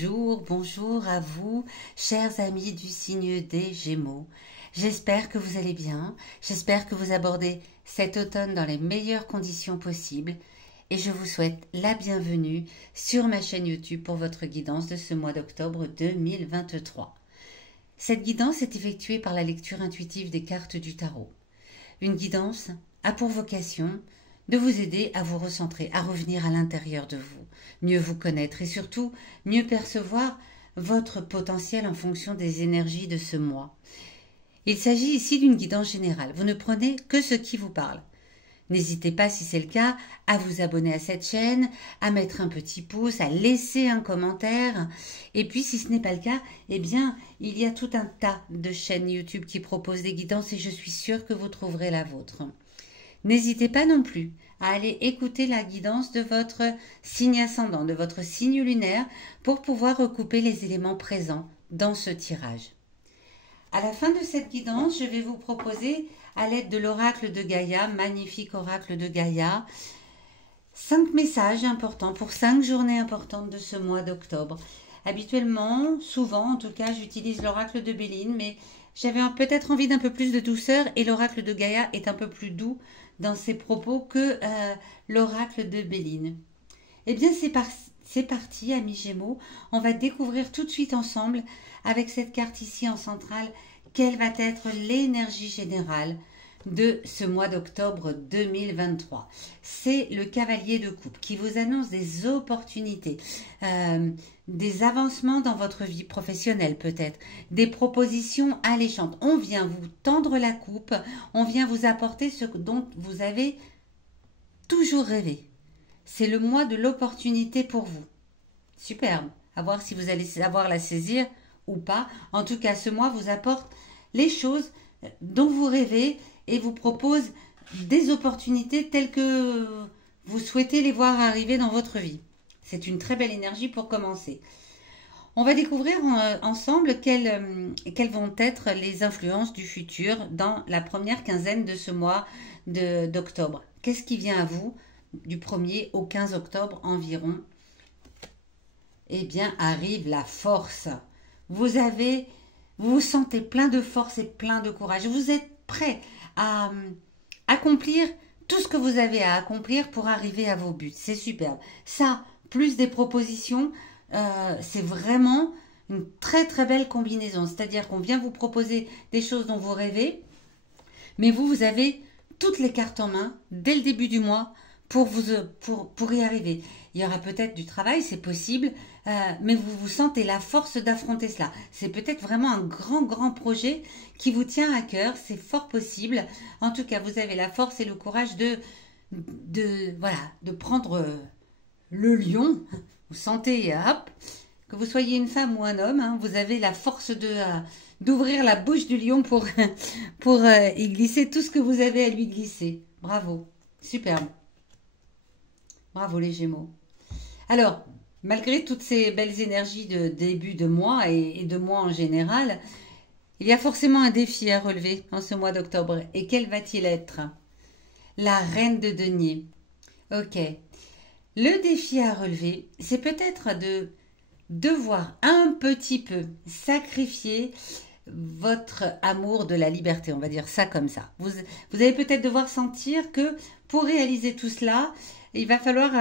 Bonjour, bonjour à vous, chers amis du signe des Gémeaux. J'espère que vous allez bien, j'espère que vous abordez cet automne dans les meilleures conditions possibles et je vous souhaite la bienvenue sur ma chaîne YouTube pour votre guidance de ce mois d'octobre 2023. Cette guidance est effectuée par la lecture intuitive des cartes du tarot. Une guidance a pour vocation de vous aider à vous recentrer, à revenir à l'intérieur de vous, mieux vous connaître et surtout mieux percevoir votre potentiel en fonction des énergies de ce mois. Il s'agit ici d'une guidance générale. Vous ne prenez que ce qui vous parle. N'hésitez pas, si c'est le cas, à vous abonner à cette chaîne, à mettre un petit pouce, à laisser un commentaire. Et puis, si ce n'est pas le cas, eh bien, il y a tout un tas de chaînes YouTube qui proposent des guidances et je suis sûre que vous trouverez la vôtre. N'hésitez pas non plus à aller écouter la guidance de votre signe ascendant, de votre signe lunaire, pour pouvoir recouper les éléments présents dans ce tirage. À la fin de cette guidance, je vais vous proposer, à l'aide de l'oracle de Gaïa, magnifique oracle de Gaïa, 5 messages importants pour 5 journées importantes de ce mois d'octobre. Habituellement, souvent en tout cas, j'utilise l'oracle de Béline, mais j'avais peut-être envie d'un peu plus de douceur et l'oracle de Gaïa est un peu plus doux dans ses propos que l'oracle de Béline. Eh bien, c'est parti, amis Gémeaux. On va découvrir tout de suite ensemble, avec cette carte ici en centrale, quelle va être l'énergie générale de ce mois d'octobre 2023. C'est le cavalier de coupe qui vous annonce des opportunités, des avancements dans votre vie professionnelle peut-être, des propositions alléchantes. On vient vous tendre la coupe, on vient vous apporter ce dont vous avez toujours rêvé. C'est le mois de l'opportunité pour vous. Superbe. À voir si vous allez savoir la saisir ou pas. En tout cas, ce mois vous apporte les choses dont vous rêvez et vous propose des opportunités telles que vous souhaitez les voir arriver dans votre vie. C'est une très belle énergie pour commencer. On va découvrir ensemble quelles vont être les influences du futur dans la première quinzaine de ce mois d'octobre. Qu'est-ce qui vient à vous du 1er au 15 octobre environ? Eh bien, arrive la force. Vous vous sentez plein de force et plein de courage. Vous êtes prêt à accomplir tout ce que vous avez à accomplir pour arriver à vos buts. C'est superbe. Ça, plus des propositions, c'est vraiment une très très belle combinaison. C'est-à-dire qu'on vient vous proposer des choses dont vous rêvez, mais vous avez toutes les cartes en main dès le début du mois pour y arriver. Il y aura peut-être du travail, c'est possible, mais vous sentez la force d'affronter cela. C'est peut-être vraiment un grand projet qui vous tient à cœur, c'est fort possible. En tout cas, vous avez la force et le courage de prendre le lion. Vous sentez, hop, que vous soyez une femme ou un homme, hein, vous avez la force d'ouvrir la bouche du lion pour y glisser tout ce que vous avez à lui glisser. Bravo, superbe. Bravo les Gémeaux. Alors, malgré toutes ces belles énergies de début de mois et de mois en général, il y a forcément un défi à relever en ce mois d'octobre. Et quel va-t-il être? La reine de denier. Ok. Le défi à relever, c'est peut-être de devoir un petit peu sacrifier votre amour de la liberté, on va dire ça comme ça. Vous allez peut-être devoir sentir que pour réaliser tout cela, il va falloir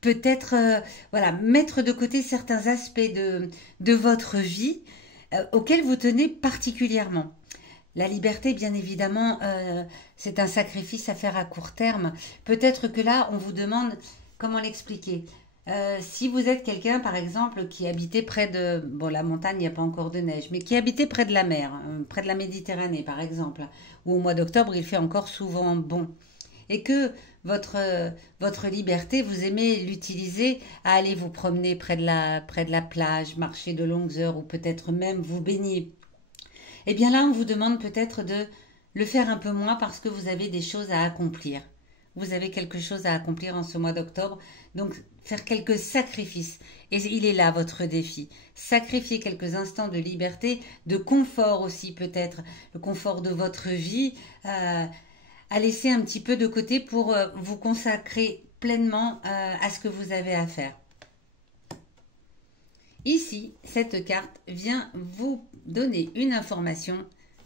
peut-être mettre de côté certains aspects de votre vie auxquels vous tenez particulièrement. La liberté, bien évidemment, c'est un sacrifice à faire à court terme. Peut-être que là, on vous demande comment l'expliquer. Si vous êtes quelqu'un, par exemple, qui habitait près de... Bon, la montagne, il n'y a pas encore de neige, mais qui habitait près de la mer, près de la Méditerranée, par exemple, où au mois d'octobre, il fait encore souvent bon. Et que votre liberté, vous aimez l'utiliser à aller vous promener près de la plage, marcher de longues heures ou peut-être même vous baigner. Eh bien là, on vous demande peut-être de le faire un peu moins parce que vous avez des choses à accomplir. Vous avez quelque chose à accomplir en ce mois d'octobre, donc faire quelques sacrifices. Et il est là votre défi. Sacrifier quelques instants de liberté, de confort aussi peut-être, le confort de votre vie, à laisser un petit peu de côté pour vous consacrer pleinement à ce que vous avez à faire. ici, cette carte vient vous donner une information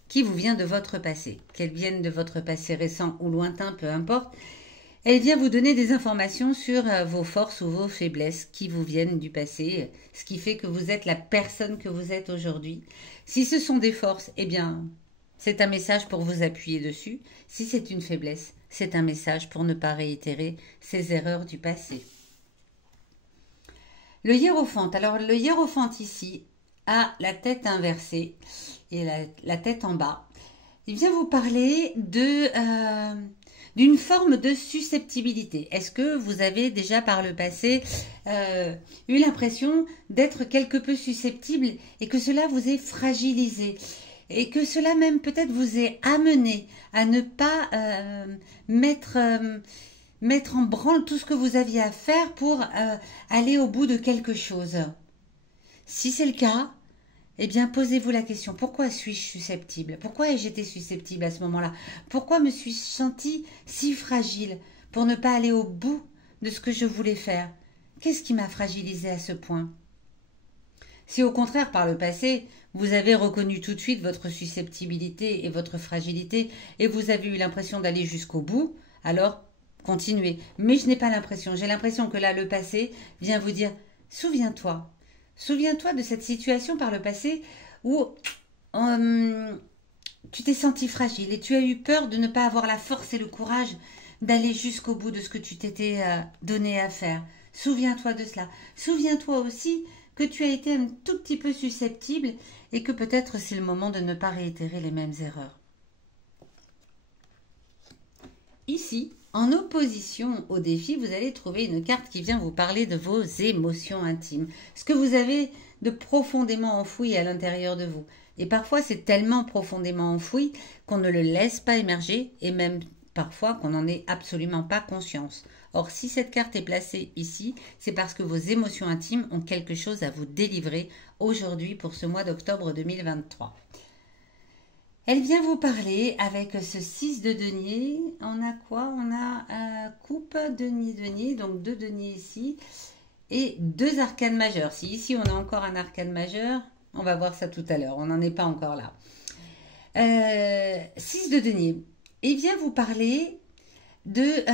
qui vous vient de votre passé. Qu'elle vienne de votre passé récent ou lointain, peu importe. Elle vient vous donner des informations sur vos forces ou vos faiblesses qui vous viennent du passé, ce qui fait que vous êtes la personne que vous êtes aujourd'hui. Si ce sont des forces, eh bien, c'est un message pour vous appuyer dessus. Si c'est une faiblesse, c'est un message pour ne pas réitérer ces erreurs du passé. Le hiérophante. Alors, le hiérophante ici a la tête inversée et la tête en bas. Il vient vous parler d'une forme de susceptibilité. Est-ce que vous avez déjà par le passé eu l'impression d'être quelque peu susceptible et que cela vous ait fragilisé et que cela même peut-être vous ait amené à ne pas mettre en branle tout ce que vous aviez à faire pour aller au bout de quelque chose? Si c'est le cas, eh bien, posez-vous la question, pourquoi suis-je susceptible? Pourquoi ai-je été susceptible à ce moment-là? Pourquoi me suis-je sentie si fragile pour ne pas aller au bout de ce que je voulais faire? Qu'est-ce qui m'a fragilisée à ce point? Si au contraire, par le passé, vous avez reconnu tout de suite votre susceptibilité et votre fragilité et vous avez eu l'impression d'aller jusqu'au bout, alors continuez. Mais je n'ai pas l'impression. J'ai l'impression que là, le passé vient vous dire, souviens-toi. Souviens-toi de cette situation par le passé où tu t'es senti fragile et tu as eu peur de ne pas avoir la force et le courage d'aller jusqu'au bout de ce que tu t'étais donné à faire. Souviens-toi de cela. Souviens-toi aussi que tu as été un tout petit peu susceptible et que peut-être c'est le moment de ne pas réitérer les mêmes erreurs. Ici, en opposition au défi, vous allez trouver une carte qui vient vous parler de vos émotions intimes. Ce que vous avez de profondément enfoui à l'intérieur de vous. Et parfois, c'est tellement profondément enfoui qu'on ne le laisse pas émerger et même parfois qu'on n'en ait absolument pas conscience. Or, si cette carte est placée ici, c'est parce que vos émotions intimes ont quelque chose à vous délivrer aujourd'hui pour ce mois d'octobre 2023. Elle vient vous parler avec ce 6 de denier. On a quoi? On a coupe, denier, donc 2 deniers ici. Et 2 arcanes majeures. Si ici on a encore un arcane majeur, on va voir ça tout à l'heure. On n'en est pas encore là. 6 de denier. Il vient vous parler de...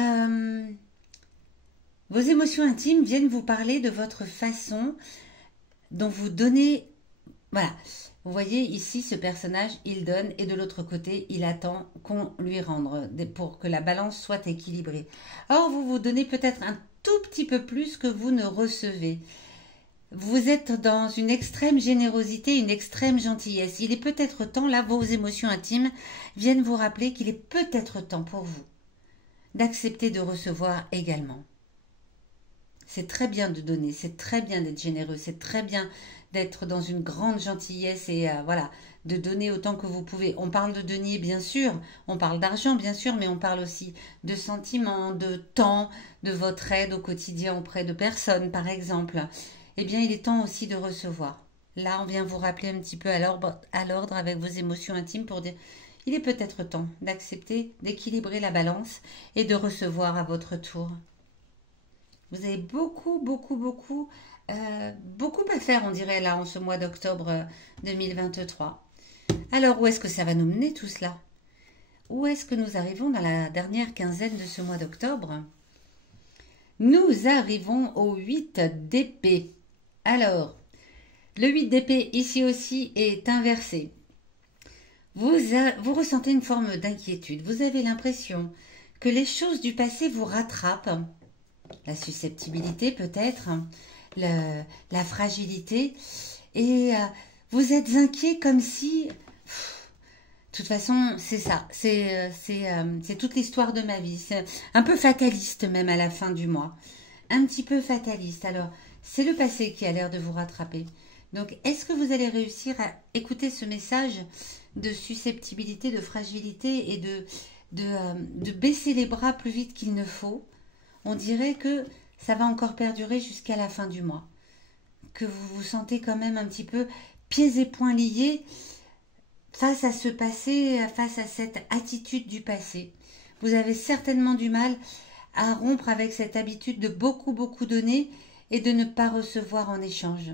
vos émotions intimes viennent vous parler de votre façon dont vous donnez... Voilà. Vous voyez ici ce personnage, il donne et de l'autre côté, il attend qu'on lui rende pour que la balance soit équilibrée. Or, vous vous donnez peut-être un tout petit peu plus que vous ne recevez. Vous êtes dans une extrême générosité, une extrême gentillesse. Il est peut-être temps, là, vos émotions intimes viennent vous rappeler qu'il est peut-être temps pour vous d'accepter de recevoir également. C'est très bien de donner, c'est très bien d'être généreux, c'est très bien d'être dans une grande gentillesse et voilà, de donner autant que vous pouvez. On parle de denier, bien sûr, on parle d'argent, bien sûr, mais on parle aussi de sentiments, de temps, de votre aide au quotidien auprès de personnes, par exemple. Eh bien, il est temps aussi de recevoir. Là, on vient vous rappeler un petit peu à l'ordre avec vos émotions intimes pour dire, il est peut-être temps d'accepter, d'équilibrer la balance et de recevoir à votre tour. Vous avez beaucoup à faire, on dirait, là, en ce mois d'octobre 2023. Alors, où est-ce que ça va nous mener, tout cela? Où est-ce que nous arrivons dans la dernière quinzaine de ce mois d'octobre? Nous arrivons au 8 d'épée. Alors, le 8 d'épée, ici aussi, est inversé. Vous ressentez une forme d'inquiétude. Vous avez l'impression que les choses du passé vous rattrapent. La susceptibilité peut-être, la fragilité, et vous êtes inquiet comme si... De toute façon, c'est ça, c'est toute l'histoire de ma vie. C'est un peu fataliste même à la fin du mois. Un petit peu fataliste. Alors, c'est le passé qui a l'air de vous rattraper. Donc, est-ce que vous allez réussir à écouter ce message de susceptibilité, de fragilité et de baisser les bras plus vite qu'il ne faut? On dirait que ça va encore perdurer jusqu'à la fin du mois. Que vous vous sentez quand même un petit peu pieds et poings liés face à ce passé, face à cette attitude du passé. Vous avez certainement du mal à rompre avec cette habitude de beaucoup donner et de ne pas recevoir en échange.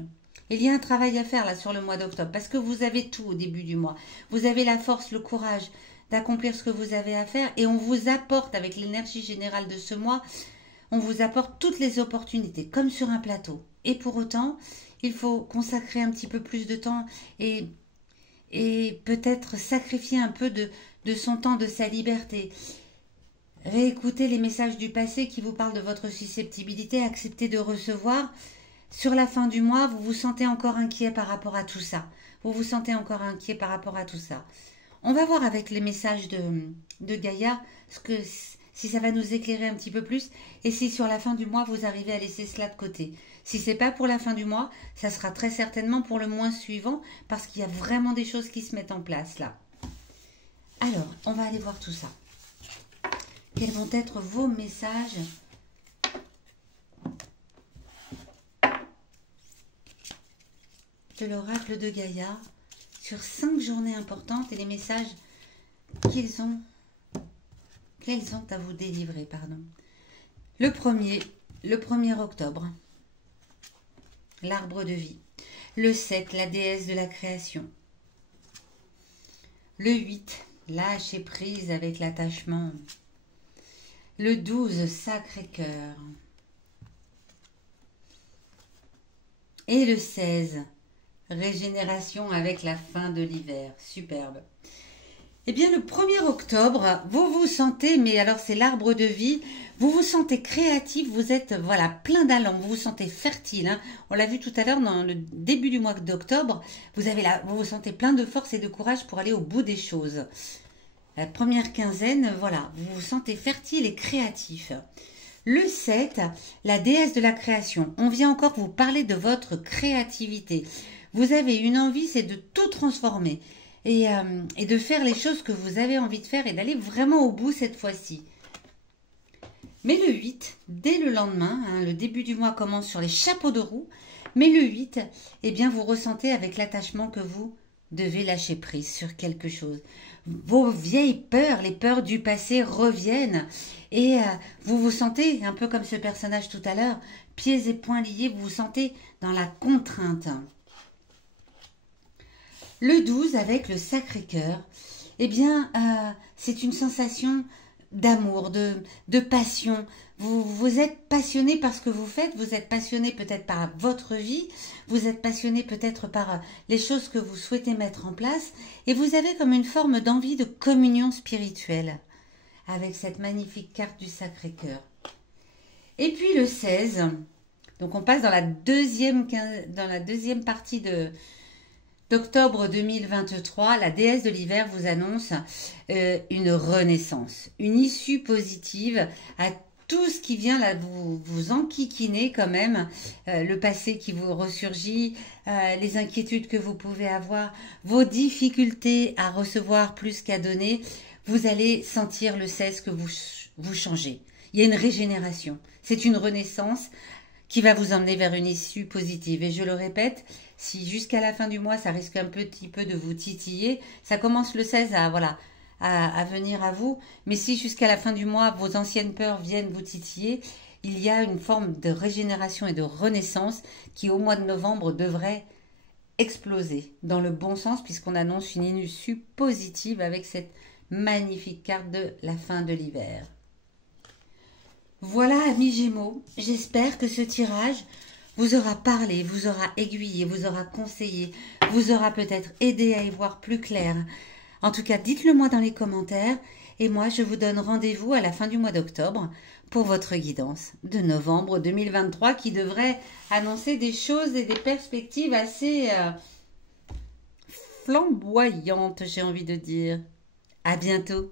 Il y a un travail à faire là sur le mois d'octobre parce que vous avez tout au début du mois. Vous avez la force, le courage d'accomplir ce que vous avez à faire et on vous apporte avec l'énergie générale de ce mois, on vous apporte toutes les opportunités comme sur un plateau. Et pour autant, il faut consacrer un petit peu plus de temps et peut-être sacrifier un peu de son temps, de sa liberté. Réécoutez les messages du passé qui vous parlent de votre susceptibilité, acceptez de recevoir. Sur la fin du mois, vous vous sentez encore inquiet par rapport à tout ça. Vous vous sentez encore inquiet par rapport à tout ça. On va voir avec les messages de Gaïa si ça va nous éclairer un petit peu plus et si sur la fin du mois, vous arrivez à laisser cela de côté. Si c'est pas pour la fin du mois, ça sera très certainement pour le mois suivant parce qu'il y a vraiment des choses qui se mettent en place là. Alors, on va aller voir tout ça. Quels vont être vos messages de l'oracle de Gaïa sur 5 journées importantes et les messages qu'elles ont à vous délivrer, pardon. Le 1er octobre, l'arbre de vie. Le 7, la déesse de la création. Le 8, lâcher prise avec l'attachement. Le 12, Sacré-Cœur. Et le 16, régénération avec la fin de l'hiver. Superbe. Eh bien, le 1er octobre, vous vous sentez, mais alors c'est l'arbre de vie, vous vous sentez créatif, vous êtes voilà plein d'allant, vous vous sentez fertile. Hein. On l'a vu tout à l'heure dans le début du mois d'octobre, vous vous sentez plein de force et de courage pour aller au bout des choses. La première quinzaine, voilà, vous vous sentez fertile et créatif. Le 7, la déesse de la création. On vient encore vous parler de votre créativité. Vous avez une envie, c'est de tout transformer. Et de faire les choses que vous avez envie de faire et d'aller vraiment au bout cette fois-ci. Mais le 8, dès le lendemain, hein, le début du mois commence sur les chapeaux de roue, mais le 8, eh bien, vous ressentez avec l'attachement que vous devez lâcher prise sur quelque chose. Vos vieilles peurs, les peurs du passé reviennent et vous vous sentez, un peu comme ce personnage tout à l'heure, pieds et poings liés, vous vous sentez dans la contrainte. Le 12 avec le Sacré-Cœur, eh bien, c'est une sensation d'amour, de passion. Vous êtes passionné par ce que vous faites, vous êtes passionné peut-être par votre vie, vous êtes passionné peut-être par les choses que vous souhaitez mettre en place et vous avez comme une forme d'envie de communion spirituelle avec cette magnifique carte du Sacré-Cœur. Et puis le 16, donc on passe dans la deuxième partie d'octobre 2023, la déesse de l'hiver vous annonce une renaissance, une issue positive à tout ce qui vient là vous enquiquiner quand même, le passé qui vous ressurgit, les inquiétudes que vous pouvez avoir, vos difficultés à recevoir plus qu'à donner, vous allez sentir le 16 que vous changez. Il y a une régénération, c'est une renaissance qui va vous emmener vers une issue positive. Et je le répète, si jusqu'à la fin du mois, ça risque un petit peu de vous titiller, ça commence le 16 à venir à vous. Mais si jusqu'à la fin du mois, vos anciennes peurs viennent vous titiller, il y a une forme de régénération et de renaissance qui, au mois de novembre, devrait exploser dans le bon sens puisqu'on annonce une issue positive avec cette magnifique carte de la fin de l'hiver. Voilà, amis Gémeaux, j'espère que ce tirage vous aura parlé, vous aura aiguillé, vous aura conseillé, vous aura peut-être aidé à y voir plus clair. En tout cas, dites-le moi dans les commentaires et moi, je vous donne rendez-vous à la fin du mois d'octobre pour votre guidance de novembre 2023 qui devrait annoncer des choses et des perspectives assez flamboyantes, j'ai envie de dire. À bientôt.